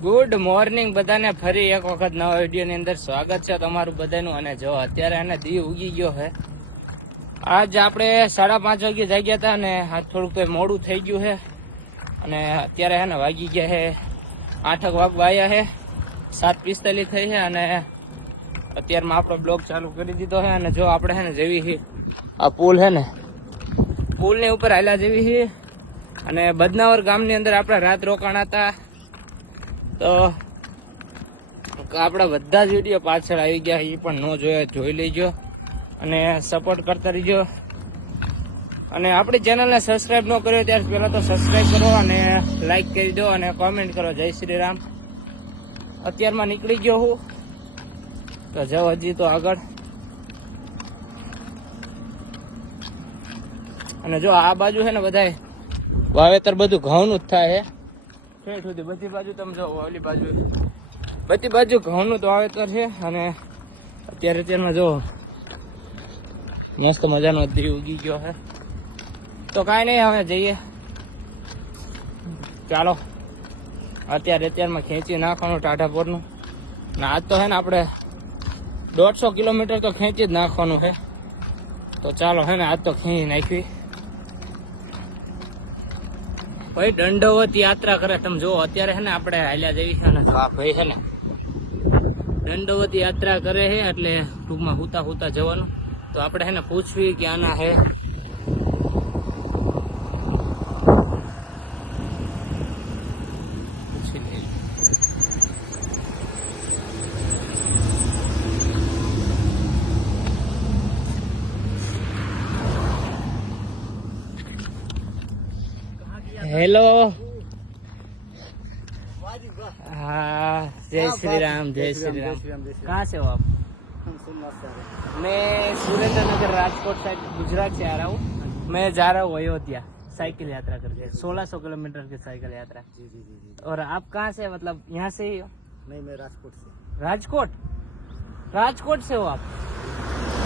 Good morning બધાને, ફરી એક વખત નવા વિડીયો ની અંદર સ્વાગત છે તમારું બધાનું. અને જો અત્યારે એને દી ઉગી ગયો છે. આજ આપણે 5:30 વાગે જાગ્યા હતા અને આજ થોડુંક તો મોડું થઈ ગયું છે. અને અત્યારે હે ને વાગી ગયા છે 8 વાગવા આવ્યા છે, 7:45 થઈ છે. અને અત્યારમાં આપણો બ્લોગ ચાલુ કરી દીધો છે. અને જો આપણે છે ને જેવી છે આ પુલ છે ને, પુલની ઉપર હાલ્યા જેવી છે. અને બદનાવર ગામની અંદર આપણે રાત રોકાણા હતા. તો આપણા બધા જ વિડીયો પાછળ આવી ગયા, એ પણ ન જોયા જોઈ લેજો અને સપોર્ટ કરતા રહીજો. અને આપણી ચેનલને સબસ્ક્રાઈબ ન કર્યો ત્યારે પહેલાં તો સબસ્ક્રાઈબ કરો અને લાઈક કરી દો અને કોમેન્ટ કરો. જય શ્રી રામ. અત્યારમાં નીકળી ગયો હું, તો જાઓ હજી તો આગળ. અને જો આ બાજુ છે ને બધાય વાવેતર બધું ઘઉંનું જ થાય છે ઠેઠ સુધી. બધી બાજુ તમે જો ઓલી બાજુ બધી બાજુ ઘઉંનું તો વાવેતર છે. અને અત્યારમાં જો મસ્ત મજાનો દી ઉગી ગયો છે. તો કાંઈ નહીં, હવે જઈએ ચાલો. અત્યારમાં ખેંચી નાખવાનું ટાઢાપોરનું. ને આજ તો છે ને આપણે 150 કિલોમીટર તો ખેંચી જ નાખવાનું છે. તો ચાલો હે ને આજ તો ખેંચી નાખવી. ભાઈ દંડવત યાત્રા કરે, તમે જો અત્યારે છે ને આપણે હાલ્યા જેવી છે. અને ભાઈ છે ને દંડવત યાત્રા કરે છે, એટલે ટૂંકમાં હુતા હુતા જવાનું. તો આપણે છે ને પૂછવી કે આના હે हेलो। हाँ, जय श्री राम, जय श्री राम। कहाँ से हो आप? हम सोमनाथ से आ रहे हैं। मैं सुरेंद्र नगर राजकोट साइड गुजरात से आ रहा हूँ। मैं जा रहा हूँ अयोध्या साइकिल यात्रा करके, 1600 किलोमीटर की साइकिल यात्रा। जी जी जी जी। और आप कहाँ से, मतलब यहाँ से ही हो? नहीं, मैं राजकोट से। राजकोट? राजकोट से हो आप?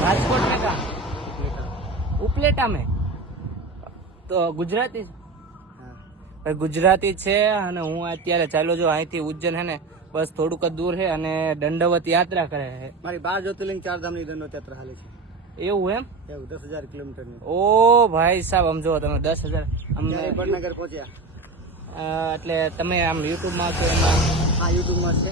राजकोट में कहाँ? उपलेटा में? तो गुजराती ગુજરાતી છે. અને હું અત્યારે ચાલ્યો જો અહીંથી ઉજ્જૈન હે ને બસ થોડુંક જ દૂર છે. અને દંડવત યાત્રા કરે છે. મારી 12 જ્યોતિર્લિંગ 4 ધામની દંડવત યાત્રા હાલે છે. એવું એમ? એવું 10,000 કિલોમીટરની. ઓ ભાઈ સાહેબ, આમ જો તમે 10,000 અમે વડનગર પહોંચ્યા. એટલે તમે આમ યુટ્યુબમાં છો? એમાં હા, યુટ્યુબમાં છે,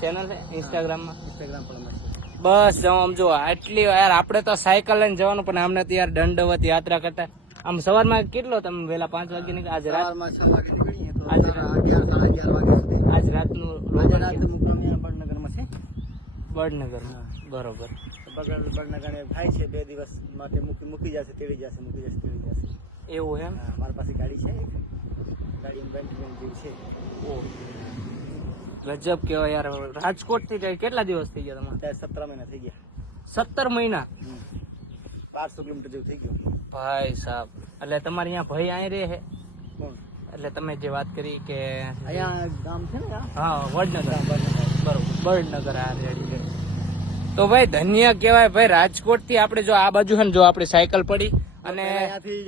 ચેનલ છે, ઇન્સ્ટાગ્રામમાં પર અમારે છે. બસ જાઓ આમ જો આટલી યાર. આપણે તો સાયકલ લઈને જવાનું, પણ આમને તો યાર દંડવત યાત્રા કરતા. આમ સવારમાં કેટલો તમે વેલા 5 વાગે નીકળ્યા? આજ રાત સવારમાં 6 વાગે નીકળીએ તો આજ 11 વાગે સુધી. આજ રાતનું રાતનું મુકામ અહીંયા વડનગરમાં છે. વડનગરમાં, બરોબર. વડનગર ભાઈ છે, 2 દિવસ માટે મૂકી જશે, તેડી જશે. એવું એમ? હા, મારી પાસે ગાડી છે, ગાડી બેન્ટમેન્ટ જેવી છે. ઓ ગજબ કેવાય યાર. રાજકોટ થી કેટલા દિવસ થઈ ગયા તમારે? 17 મહિના થઈ ગયા. 17 મહિના? 1200 કિલોમીટર જેવું થઈ ગયું. ભાઈ સાહેબ, એટલે તમારે અહીંયા ભાઈ અહીં રહે છે? કોણ? એટલે તમે જે વાત કરી કે અહીંયા ગામ છે ને? હા, વડનગર. બરોબર, વડનગર. આ રેડી. તો ભાઈ ધન્ય કહેવાય ભાઈ. રાજકોટ થી આપણે જો આ બાજુ છે ને, જો આપણી સાયકલ પડી અને ત્યાંથી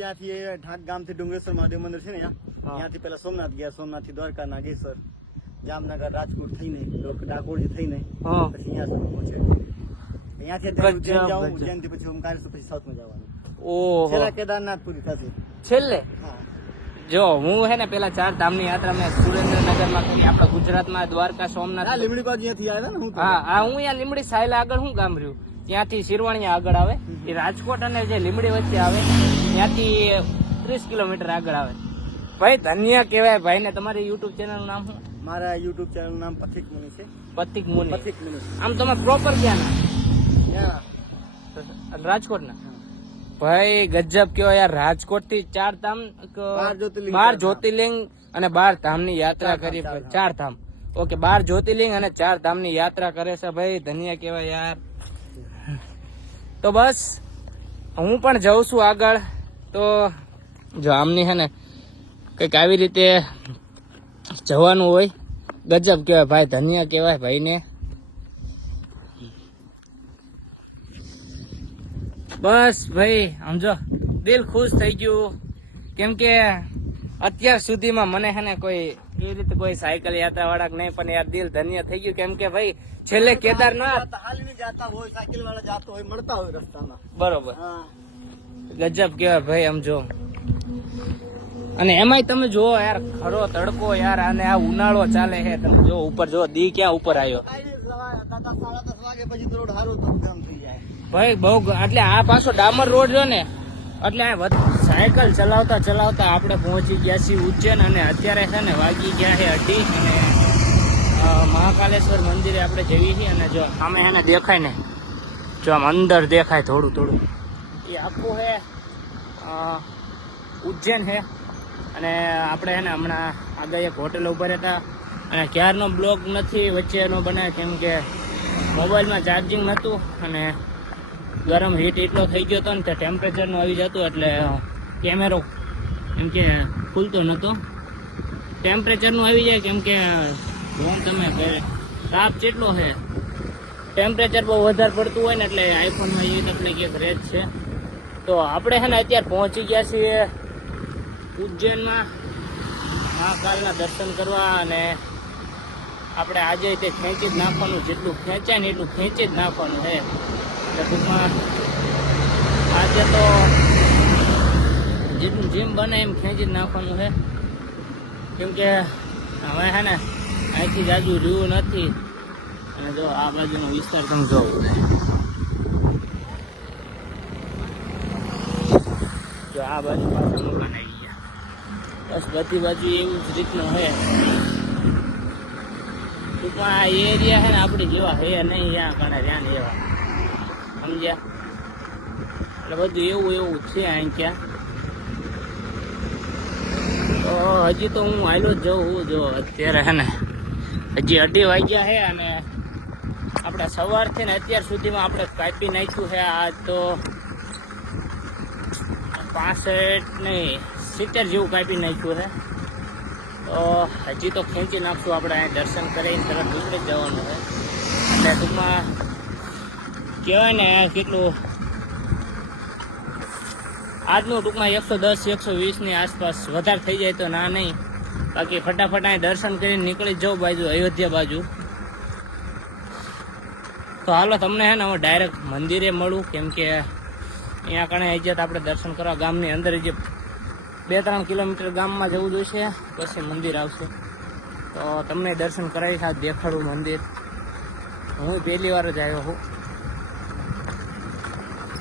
ઢાક ગામ થી ડુંગરેશ્વર મહાદેવ મંદિર છે ને, ત્યાંથી પેલા સોમનાથ ગયા, સોમનાથ થી દ્વારકા, નાગેશ્વર, જામનગર, રાજકોટ થઈને ડાકોર થઈને પછી અહીંયા સુધી પહોંચે. ઉજ્જૈન થી પછી ઓમકારેશ્વર, પછી સાઉથમાં જવાનું. ઓહો, છેલ્લા કેદારનાથ પૂરી થશે છેલ્લે. જો હું હે ને પેલા 4 ધામની યાત્રા મેં સુરેન્દ્રનગરમાં કરી, આપણા ગુજરાતમાં દ્વારકા, સોમનાથ. લીમડી બાજુ અહીંયાથી આવ્યા ને હું? હા, હું અહીંયા લીમડી સાયલા આગળ શું ગામ રહ્યું, ત્યાંથી શિરવાણીયા આગળ આવે. એ રાજકોટ અને જે લીમડી વચ્ચે આવે, ત્યાંથી 30 કિલોમીટર આગળ આવે. ભાઈ ધન્ય કહેવાય ભાઈ ને. તમારી યુટ્યુબ ચેનલ નું નામ શું? મારા યુટ્યુબ ચેનલ નું નામ પથિક મુનિ છે. પથિક મુનિ. પથિક મુનિ. આમ તમે પ્રોપર ક્યાં ના? રાજકોટ ના? ભાઈ ગજબ કેવાય યાર. રાજકોટ થી 4 ધામ, 12 જ્યોતિર્લિંગ અને 12 ધામ ની યાત્રા કરી. 4 ધામ, ઓકે. 12 જ્યોતિર્લિંગ અને 4 ધામ ની યાત્રા કરે છે ભાઈ. ધન્ય કહેવાય યાર. તો બસ હું પણ જઉં છું આગળ. તો જો આમની છે ને કંઈક આવી રીતે જવાનું હોય. ગજબ કહેવાય ભાઈ. ધન્ય કહેવાય ભાઈ ને. બસ ભાઈ સમજો દિલ ખુશ થઈ ગયું, કેમ કે અત્યાર સુધીમાં મને હે ને કોઈ એ રીતે કોઈ સાયકલ યાત્રા વાળા નહીં, પણ યાર દિલ ધન્ય થઈ ગયું, કેમ કે ભાઈ છેલ્લે કેદારનાથ હાલી નહીં જાતા હોય, સાયકલ વાળા જાતો હોય, મળતા હોય રસ્તામાં. બરોબર, હા. ગજબ કેવાય ભાઈ આમ જો. અને એમાંય તમે જો યાર ખરો તડકો યાર, અને આ ઉનાળો ચાલે છે, તમે જો ઉપર જો દી ક્યાં ઉપર આવ્યો સાડા 10 વાગે પછી તો રોડ સારો ધમધમ થઈ જાય ભાઈ બહુ. એટલે આ પાછો ડામર રોડ જો ને, એટલે સાયકલ ચલાવતા ચલાવતા આપણે પહોંચી ગયા છીએ ઉજ્જૈન, અને અત્યારે છે ને વાગી ગયા છે 2:30, અને મહાકાલેશ્વર મંદિરે આપણે જઈએ છીએ. અને જો સામે એને દેખાય ને, જો આમ અંદર દેખાય થોડું થોડું, એ આખું છે ઉજ્જૈન છે. અને આપણે છે ને હમણાં આગળ એક હોટેલ ઉપર હતા, અને ક્યારનો બ્લોગ નથી વચ્ચેનો બનાવ્યો, કેમ કે મોબાઈલમાં ચાર્જિંગ નહોતું, અને ગરમ હીટ એટલો થઈ ગયો હતો ને, તે ટેમ્પરેચરનું આવી જતું, એટલે કેમેરો એમ કે ખુલતો નહોતો. ટેમ્પરેચરનું આવી જાય, કેમ કે ફોન તમે તાપ જેટલો છે, ટેમ્પરેચર બહુ વધારે પડતું હોય ને, એટલે આઈફોનમાં એવી તકલીફ એક રહે જ છે. તો આપણે છે ને અત્યારે પહોંચી ગયા છીએ ઉજ્જૈનમાં મહાકાલના દર્શન કરવા, અને આપણે આજે તે ખેંચી જ નાખવાનું, જેટલું ખેંચાય ને એટલું ખેંચી જ નાખવાનું છે. એટલે ટૂંકમાં આજે તો જેટલું જેમ બને એમ ખેંચી જ નાખવાનું છે, કેમ કે હવે છે ને અહીંથી જાજુ રહ્યું નથી. અને જો આ બાજુનો વિસ્તાર તમે જો, આ બાજુ પાછા મકાન આવી ગયા, બસ બધી બાજુ એવું જ રીતનું છે. ટૂંકમાં આ એરિયા છે ને આપણી જેવા છે નહીં, ત્યાં ઘણા ત્યાં ને એવા, સમજ્યા? એટલે બધું એવું એવું છે અહીં ક્યાં. તો હજી તો હું હાલો જ જઉં, જો અત્યારે છે ને હજી 2:30 વાગ્યા છે, અને આપણે સવારથી ને અત્યાર સુધીમાં આપણે કાપી નાખ્યું છે આજ તો 65 નહીં 70 જેવું કાપી નાખ્યું છે. તો હજી તો ખેંચી નાખશું આપણે, અહીં દર્શન કરીને તરત નીકળી જવાનું છે. એટલે ટૂંકમાં કહેવાય ને કેટલું આજનું ટૂંકમાં 110-120ની આસપાસ, વધારે થઈ જાય તો ના નહીં, બાકી ફટાફટ અહીં દર્શન કરીને નીકળી જાઉં બાજુ અયોધ્યા બાજુ. તો હાલો તમને છે ને હું ડાયરેક્ટ મંદિરે મળું, કેમ કે અહીંયા કણે હજી આપણે દર્શન કરવા ગામની અંદર જે 2-3 કિલોમીટર ગામમાં જવું જોઈશે, પછી મંદિર આવશે. તો તમને દર્શન કરાવી સાથે દેખાડું મંદિર. હું પહેલી વાર જ આવ્યો છું,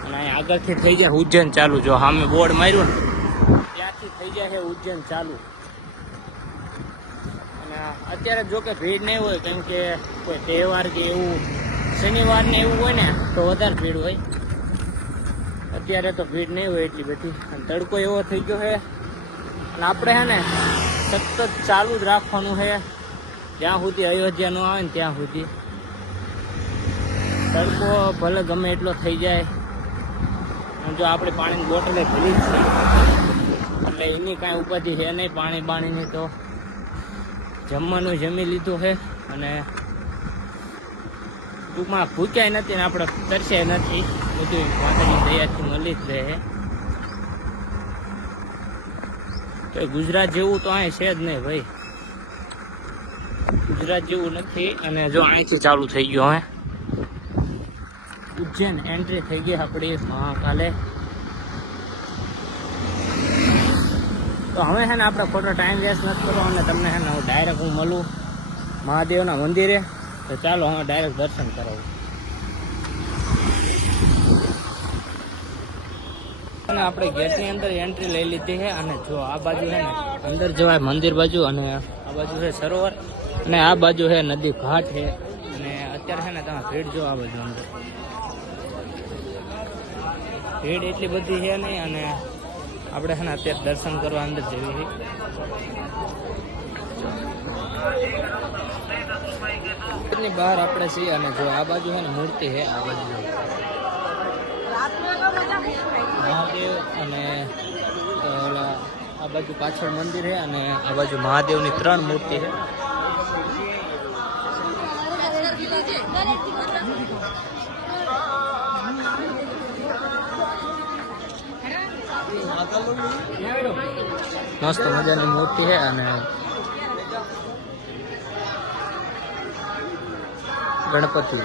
અને અહીં આગળથી થઈ જાય ઉજ્જૈન ચાલુ. જો સામે બોર્ડ માર્યું ને ત્યાંથી થઈ જાય છે ઉજ્જૈન ચાલુ. અને અત્યારે જો કે ભીડ નહીં હોય, કેમ કે કોઈ તહેવાર કે એવું શનિવાર ને એવું હોય ને તો વધારે ભીડ હોય. અત્યારે તો ભીડ નહીં હોય એટલી બધી, અને તડકો એવો થઈ ગયો છે. અને આપણે છે ને સતત ચાલુ જ રાખવાનું છે જ્યાં સુધી અયોધ્યા ન આવે ને ત્યાં સુધી. તડકો ભલે ગમે એટલો થઈ જાય, જો આપણે પાણીની બોટલે ભરી જ છે, એટલે એની કાંઈ ઉપાધિ છે નહીં પાણીની. તો જમવાનું જમી લીધું છે, અને ટૂંકમાં ભૂખ્યાય નથી ને આપણે તરસ્યા નથી, બધું માતાની દયાથી મળી જ રહે. તો ગુજરાત જેવું તો અહીં છે જ નહીં ભાઈ, ગુજરાત જેવું નથી. અને જો અહીંથી ચાલુ થઈ ગયો હવે ઉજ્જૈન, એન્ટ્રી થઈ ગઈ આપણી મહાકાલે. તો હવે છે ને આપણે ખોટો ટાઈમ વેસ્ટ નથી કરવો, અને તમને છે ને હું ડાયરેક્ટ હું મળું મહાદેવના મંદિરે. તો ચાલો હવે ડાયરેક્ટ દર્શન કરાવું. અને આપણે ગેટની અંદર એન્ટ્રી લઈ લીધી છે, અને જો આ બાજુ છે ને અંદર જવાય મંદિર બાજુ, અને આ બાજુ છે સરોવર, અને આ બાજુ છે નદી ઘાટ છે. અને અત્યારે છે ને તમે ભીડ જો આ બાજુ અંદર ભીડ એટલી બધી છે નહીં, અને આપણે છે ને અત્યારે દર્શન કરવા અંદર જઈએ છીએ. ની બહાર આપણે છીએ, અને જો આ બાજુ છે ને મૂર્તિ છે, આ બાજુ મહાદેવ, અને આ બાજુ પાછળ મંદિર છે, અને આ બાજુ મહાદેવની 3 મૂર્તિ છે. મસ્ત મજાની મૂર્તિ છે, અને ગણપતિ.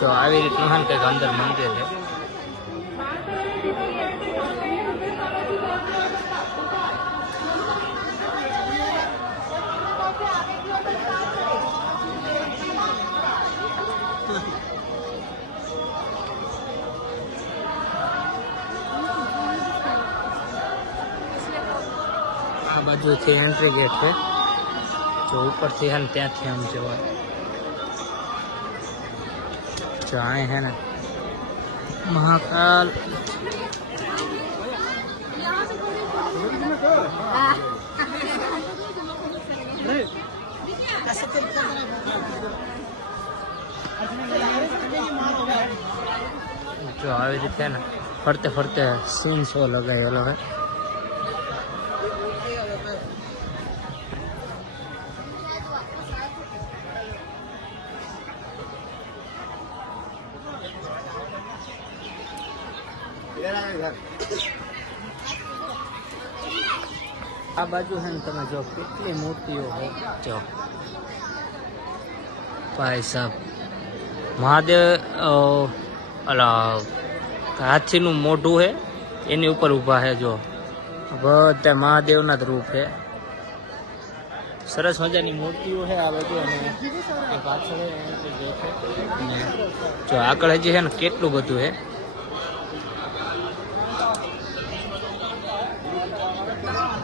જો આવી રીતનું છે ને કંઈક અંદર મંદિર છે. આ બાજુથી એન્ટ્રી ગેટ છે. જો ઉપરથી છે ને ત્યાંથી આમ જવાય. જો અહીં है ना महाकाल. जो આવી રીતે ને ફરતે ફરતે સીન શો લગાવેલો હે. આ બાજુ છે ને તમે જો કેટલી મૂર્તિઓ છે. જો ભાઈ સાહેબ મહાદેવ અલા હાથીનું મોઢું છે એની ઉપર ઊભા છે. જો બધા મહાદેવના જ રૂપ છે. સરસ મજાની મૂર્તિઓ છે આ બાજુ. અને એ પાછળ અને જો આગળ હજી છે ને કેટલું બધું છે.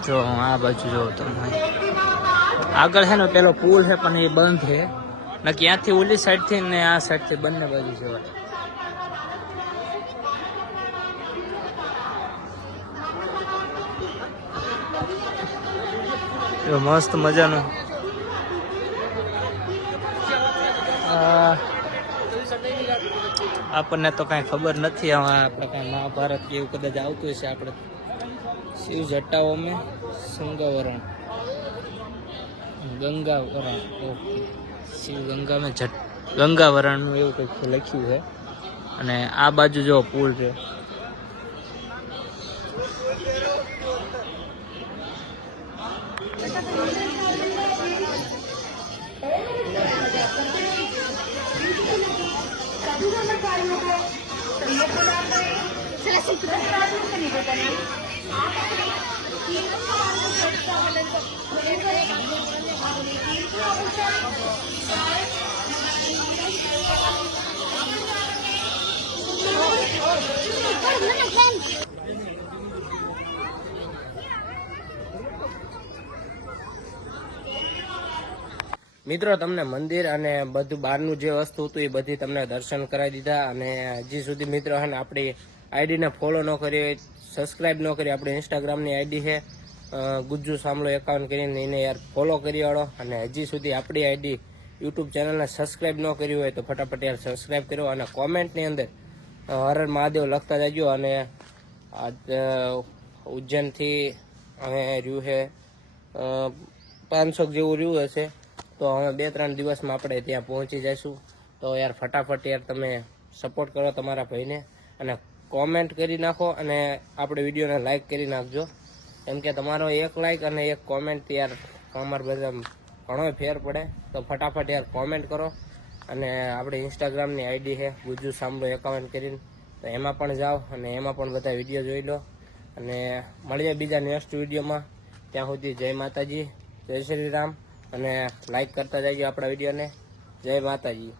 જો આ બાજુ જો તમે આગળ છે ને પેલો પુલ છે પણ એ બંધ છે. ને ક્યાંથી ઓલી સાઈડ થી ને આ સાઈડ થી બંને બાજુ જવાય. મસ્ત મજાનું. આપણને તો કઈ ખબર નથી. આપણે કઈ મહાભારત કે એવું કદાચ આવતું હશે. આપણે शिव जटाओं में संगावरण गंगावरण. ओके शिव गंगा में गंगावरण એવું કંઈક લખ્યું છે. અને આ બાજુ જો પુલ છે. મિત્રો તમને મંદિર અને બધું બહારનું જે વસ્તુ હતું એ બધી તમને દર્શન કરાવી દીધા. અને હજી સુધી મિત્રો હે ને આપણી આઈડીને ફોલો ન કરી, સબસ્ક્રાઈબ ન કરી. આપણી ઇન્સ્ટાગ્રામની આઈડી છે ગુજ્જુ સામલો 51 કરીને એને યાર ફોલો કરી વાળો. અને હજી સુધી આપણી આઈડી યુટ્યુબ ચેનલને સબસ્ક્રાઈબ ન કર્યું હોય તો ફટાફટ યાર સબસ્ક્રાઈબ કરો. અને કોમેન્ટની અંદર હર હર મહાદેવ લખતા જજો. અને ઉજ્જૈનથી અમે રહ્યું છે 500 જેવું રહ્યું હશે. તો હવે 2-3 દિવસમાં આપણે ત્યાં પહોંચી જઈશું. તો યાર ફટાફટ યાર તમે સપોર્ટ કરો તમારા ભાઈને અને કોમેન્ટ કરી નાખો. અને આપણે વિડીયોને લાઈક કરી નાખજો. કેમ કે તમારો એક લાઈક અને એક કોમેન્ટ યાર અમારા બધા ઘણો ફેર પડે. તો ફટાફટ યાર કોમેન્ટ કરો. અને આપણી ઇન્સ્ટાગ્રામની આઈડી છે ગુજ્જુ સામલો 51 કરીને. તો એમાં પણ જાઓ અને એમાં પણ બધા વિડીયો જોઈ લો. અને મળીએ બીજા નેક્સ્ટ વિડીયોમાં. ત્યાં સુધી જય માતાજી, જય શ્રી રામ. અને લાઈક કરતા જજો આપણા વિડીયોને. જય માતાજી.